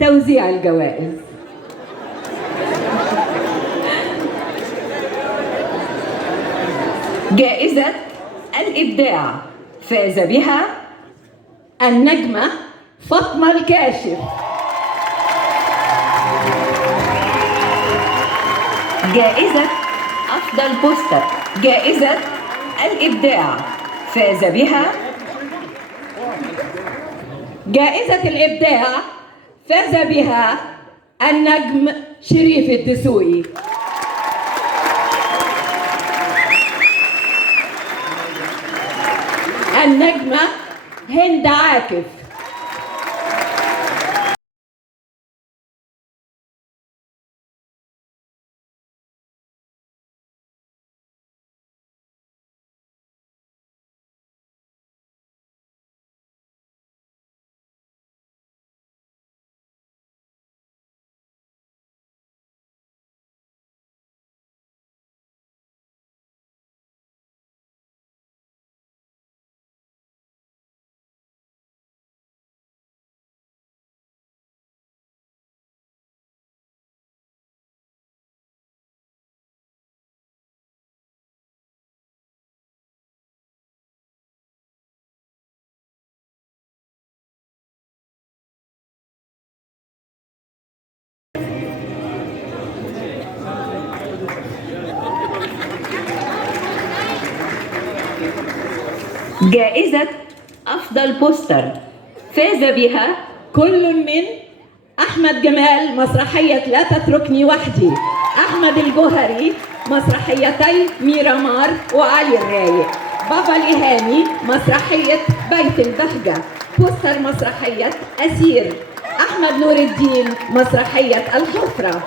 توزيع الجوائز. جائزة الإبداع فاز بها النجمة فاطمة الكاشف. جائزة أفضل بوستر جائزة الإبداع فاز بها جائزة الإبداع فاز بها النجم شريف الدسوقي. النجمة هند عاكف. جائزة أفضل بوستر فاز بها كل من أحمد جمال مسرحية لا تتركني وحدي، أحمد الجوهري مسرحيتي ميرامار وعلي الرايق، بابا الإهامي مسرحية بيت البهجة، بوستر مسرحية أسير، أحمد نور الدين مسرحية الحفرة.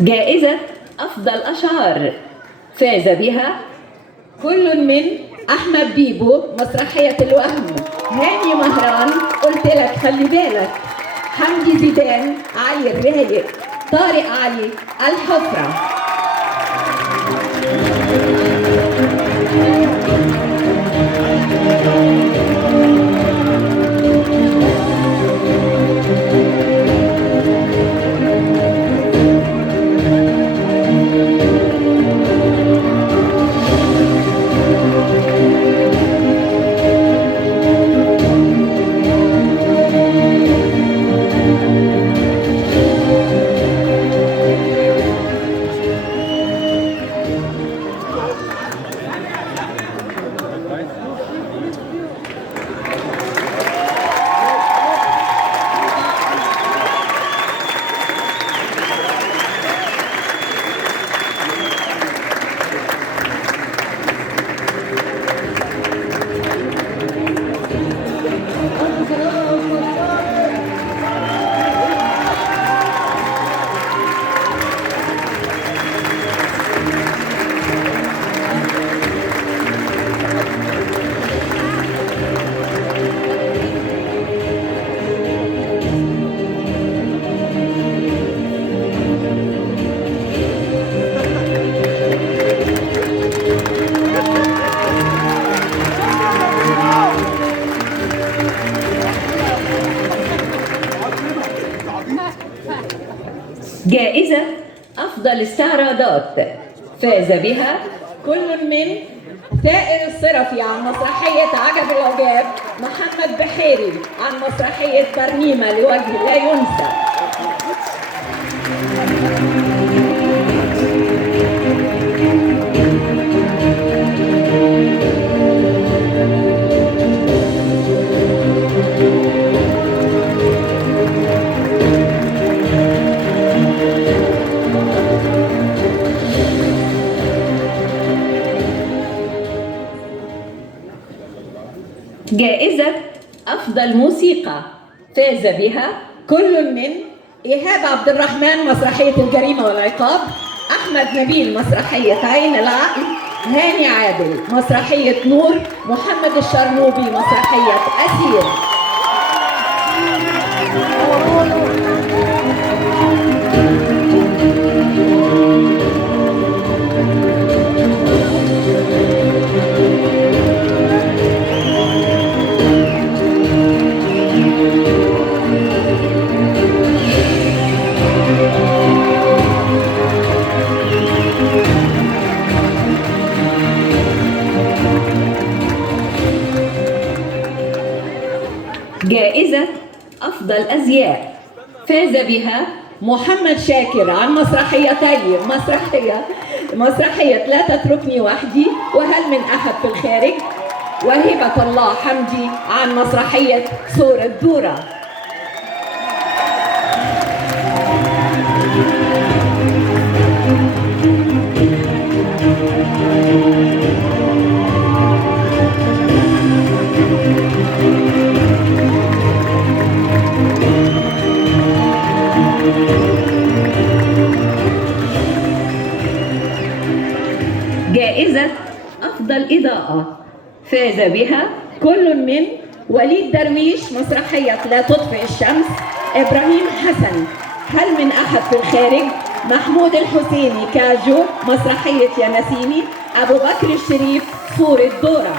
جائزة أفضل أشعار فاز بها كل من أحمد بيبو مسرحية الوهم، هاني مهران قلت لك خلي بالك، حمدي زيدان علي الرايق، طارق علي الحفرة. جائزة أفضل استعراضات فاز بها كل من ثائر الصرفي عن مسرحية عجب العجاب، محمد بحيري عن مسرحية ترنيمة لوجه لا ينسى. أفضل موسيقى فاز بها كل من إيهاب عبد الرحمن مسرحية الجريمة والعقاب، أحمد نبيل مسرحية عين العقل، هاني عادل مسرحية نور، محمد الشرنوبي مسرحية أسير. جائزة أفضل أزياء فاز بها محمد شاكر عن مسرحيتين، مسرحية لا تتركني وحدي وهل من أحد في الخارج، وهبة الله حمدي عن مسرحية سور الدورة. جائزة أفضل إضاءة فاز بها كل من وليد درويش مسرحية لا تطفئ الشمس، إبراهيم حسن هل من أحد في الخارج، محمود الحسيني كاجو مسرحية يا نسيمي، أبو بكر الشريف سور الدورة.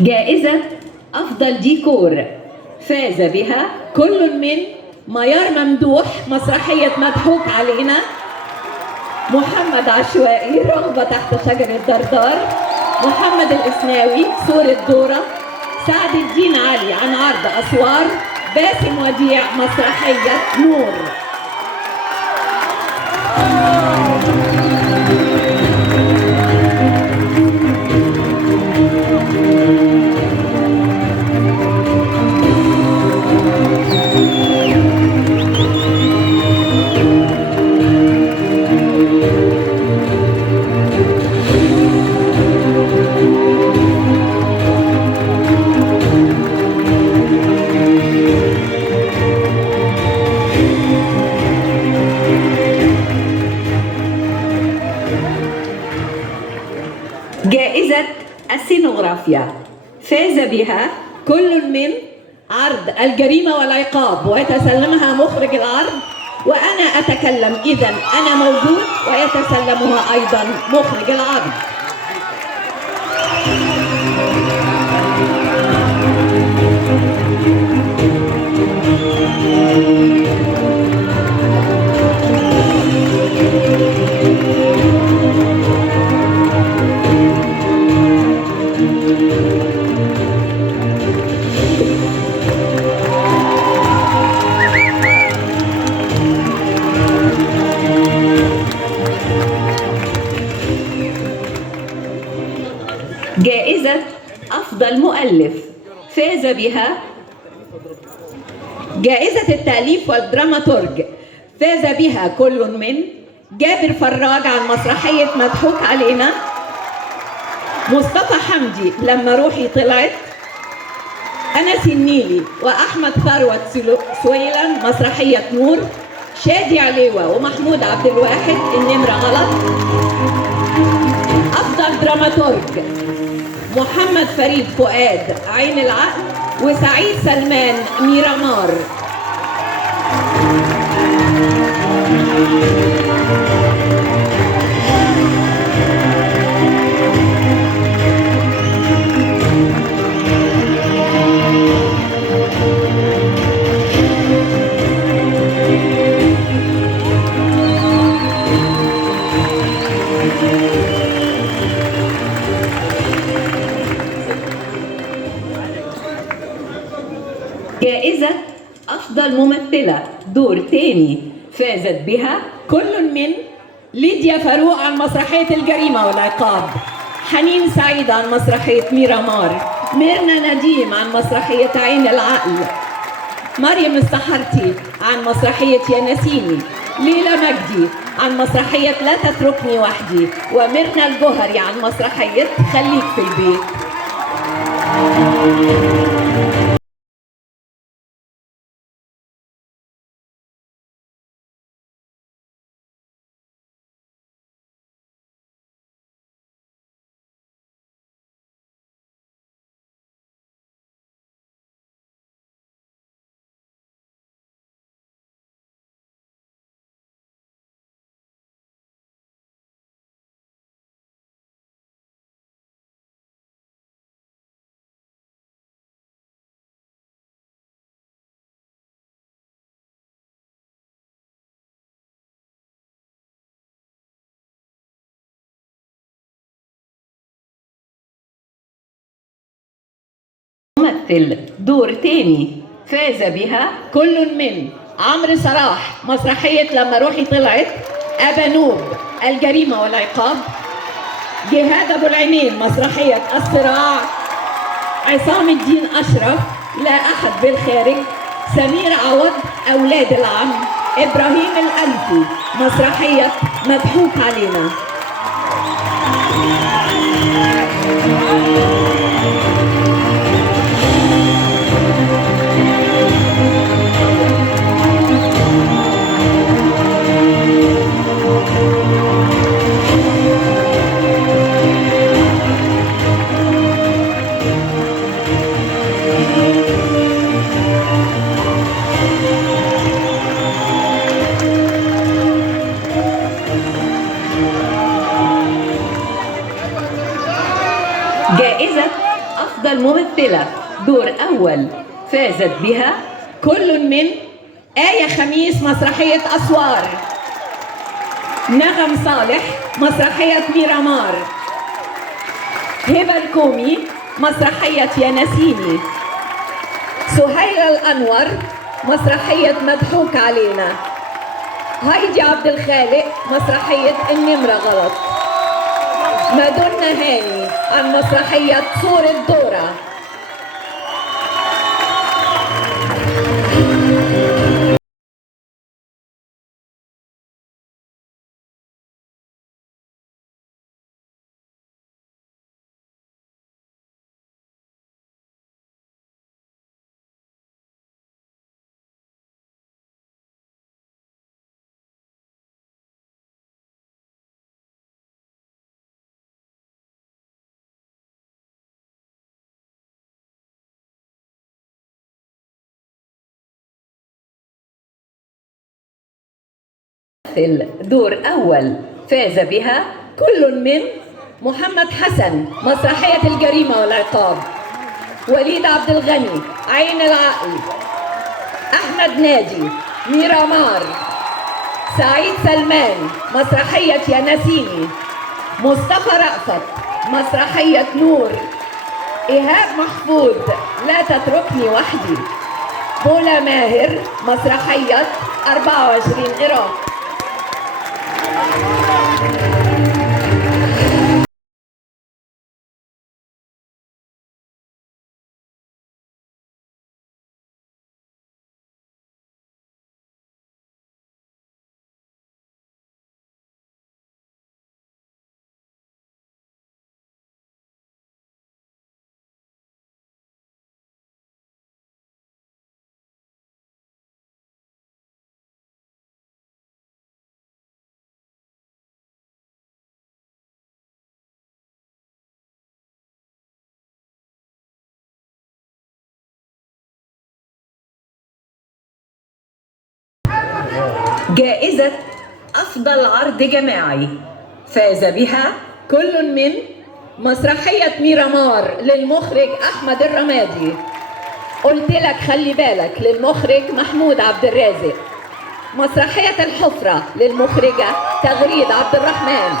جائزة أفضل ديكور فاز بها كل من ميار ممدوح مسرحية مضحوك علينا، محمد عشوائي رغبة تحت شجرة دردار، محمد الإسناوي سور الدورة، سعد الدين علي عن عرض أسوار، باسم وديع مسرحية نور. جائزة السينوغرافيا فاز بها كل من عرض الجريمة والعقاب ويتسلمها مخرج العرض وأنا أتكلم إذا أنا موجود، ويتسلمها أيضا مخرج العرض. جائزة أفضل مؤلف فاز بها جائزة التأليف والدراماتورج فاز بها كل من جابر فراج عن مسرحية مضحوك علينا، مصطفى حمدي لما روحي طلعت، أنس النيلي وأحمد ثروت سويلم مسرحية نور، شادي عليوة ومحمود عبد الواحد النمرة غلط. أفضل دراماتورج محمد فريد فؤاد عين العقل، وسعيد سلمان ميرامار. أفضل ممثلة دور تاني فازت بها كل من ليديا فاروق عن مسرحية الجريمة والعقاب، حنين سعيد عن مسرحية ميرامار، ميرنا نديم عن مسرحية عين العقل، مريم السحرتي عن مسرحية يا نسيني، ليلى مجدي عن مسرحية لا تتركني وحدي، وميرنا الجوهري عن مسرحية خليك في البيت. ممثل دور تاني فاز بها كل من عمرو صلاح مسرحية لما روحي طلعت، أبا نوب الجريمة والعقاب، جهاد أبو العينين مسرحية الصراع، عصام الدين أشرف لا أحد بالخارج، سمير عوض أولاد العم، إبراهيم الألفي مسرحية مضحوك علينا. جائزة أفضل ممثلة دور أول فازت بها كل من آية خميس مسرحية أسوار، نغم صالح مسرحية ميرامار، هبة الكومي مسرحية يا نسيني، سهيلة الأنور مسرحية مضحوك علينا، هايدي عبد الخالق مسرحية النمرة غلط، مادونا هاني عن مسرحية صورة دورة. دور أول فاز بها كل من محمد حسن مسرحية الجريمة والعقاب، وليد عبد الغني عين العقل، أحمد ناجي ميرامار، سعيد سلمان مسرحية يا نسيني، مصطفى رأفت مسرحية نور، إيهاب محفوظ لا تتركني وحدي، بولا ماهر مسرحية 24 قراءة. جائزة أفضل عرض جماعي فاز بها كل من مسرحية ميرامار للمخرج أحمد الرمادي، قلت لك خلي بالك للمخرج محمود عبد الرازق، مسرحية الحفرة للمخرجة تغريد عبد الرحمن،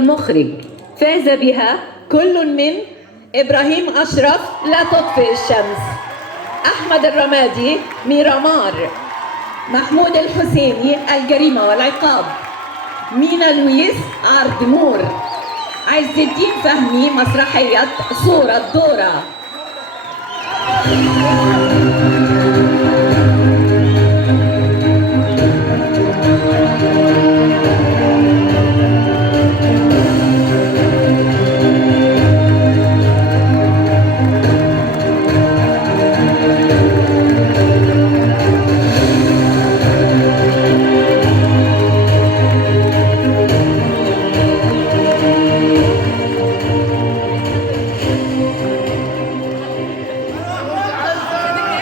المخرج فاز بها كل من إبراهيم أشرف لا تطفئ الشمس، أحمد الرمادي ميرامار، محمود الحسيني الجريمة والعقاب، مينا لويس عردمور، عز الدين فهمي مسرحية صورة دورة.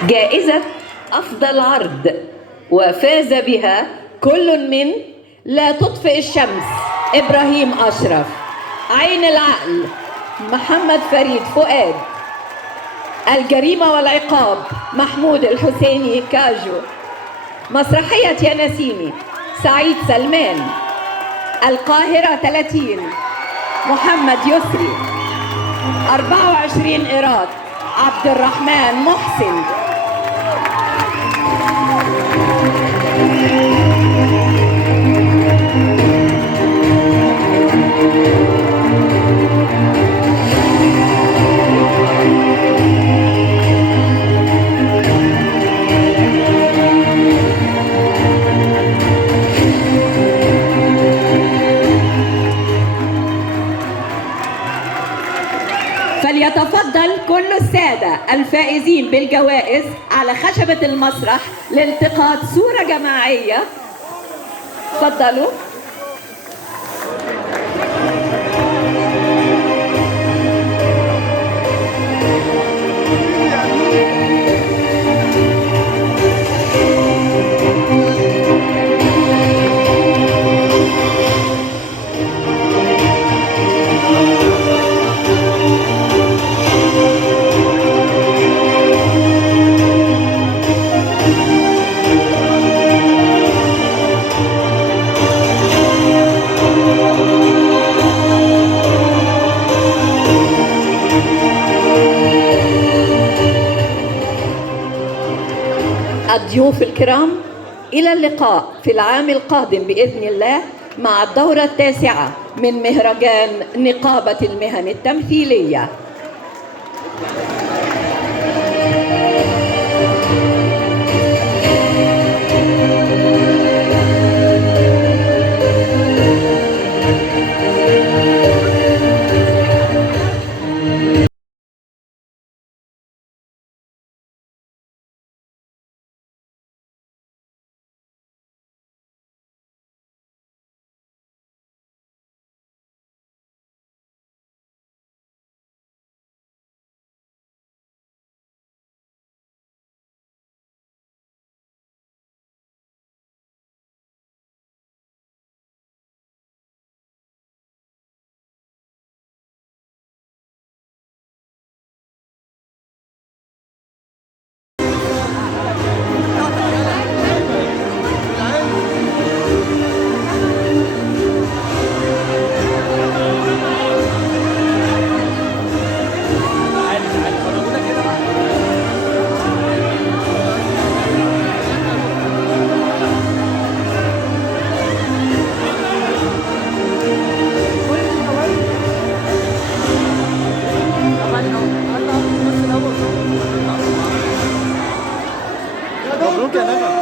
جائزة أفضل عرض وفاز بها كل من لا تطفئ الشمس إبراهيم أشرف، عين العقل محمد فريد فؤاد، الجريمة والعقاب محمود الحسيني كاجو، مسرحية يا نسيمي سعيد سلمان، القاهرة 30 محمد يسري، 24 قيراط عبد الرحمن محسن. فليتفضل كل السادة الفائزين بالجوائز على خشبة المسرح لالتقاط صورة جماعية. تفضلوا. الضيوف الكرام، إلى اللقاء في العام القادم بإذن الله مع الدورة التاسعة من مهرجان نقابة المهن التمثيلية.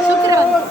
شكرا.